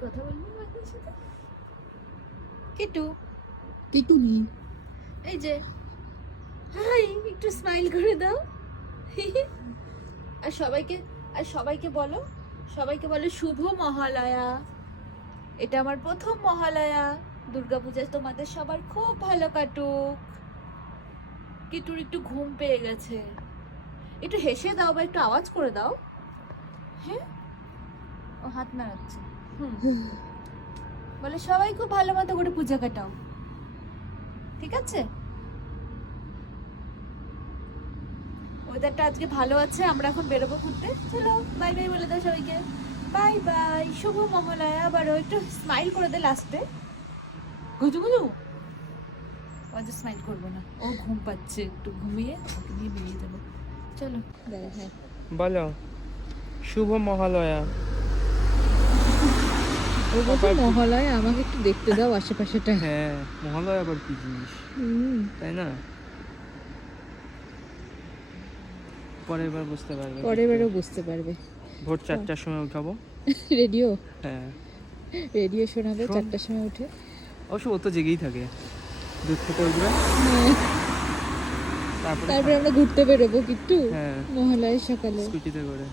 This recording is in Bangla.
কথা বলবো বাকির সাথে। কিটু কিটুনি এই যে হাই, একটু স্মাইল করে দাও। আর সবাইকে বলো, শুভ মহালয়া। এটা আমার প্রথম মহালয়া। দুর্গাপূজা তোমাদের সবার খুব ভালো কাটুক। কিটুর একটু ঘুম পেয়ে গেছে, একটু হেসে দাও বা একটু আওয়াজ করে দাও। হ্যাঁ, ও হাত নাড়াচ্ছে। বলে সবাই খুব ভালো মতো করে পূজা কাটাও, ঠিক আছে? ওয়েদারটা আজকে ভালো আছে, আমরা এখন বেরোবো ঘুরতে। চলো বাই বাই বলে দাও সবাইকে। বাই বাই, শুভ মহালয়া। আবারও একটু স্মাইল করে দে লাস্টে। গুজু গুজু ও আজ স্মাইল করবো না, ও ঘুম পাচ্ছে, একটু ঘুমিয়ে ওকে নিয়ে বেরিয়ে যাবো। চলো দাদা। হ্যাঁ বলো শুভ মহালয়া। ও বলছে মহালয়া, আমাকে একটু দেখতে দাও আশেপাশেটা। হ্যাঁ, মহালয়া আবার কি জিনিস, তাই না? পরের বার বুঝতে পারবে, পরের বারও বুঝতে পারবে। ভোর 4টার সময় উঠাবো। রেডিও হ্যাঁ, রেডিও শোনাবে শোন। 4টার সময় উঠে। অবশ্য ও তো জেগেই থাকে, দুধ খেতে উঠবে, তারপরে তারপরে আমরা ঘুরতে বেরোবো কিট্টু হ্যাঁ মহালয়ের সকালে। স্কুটিতে করে।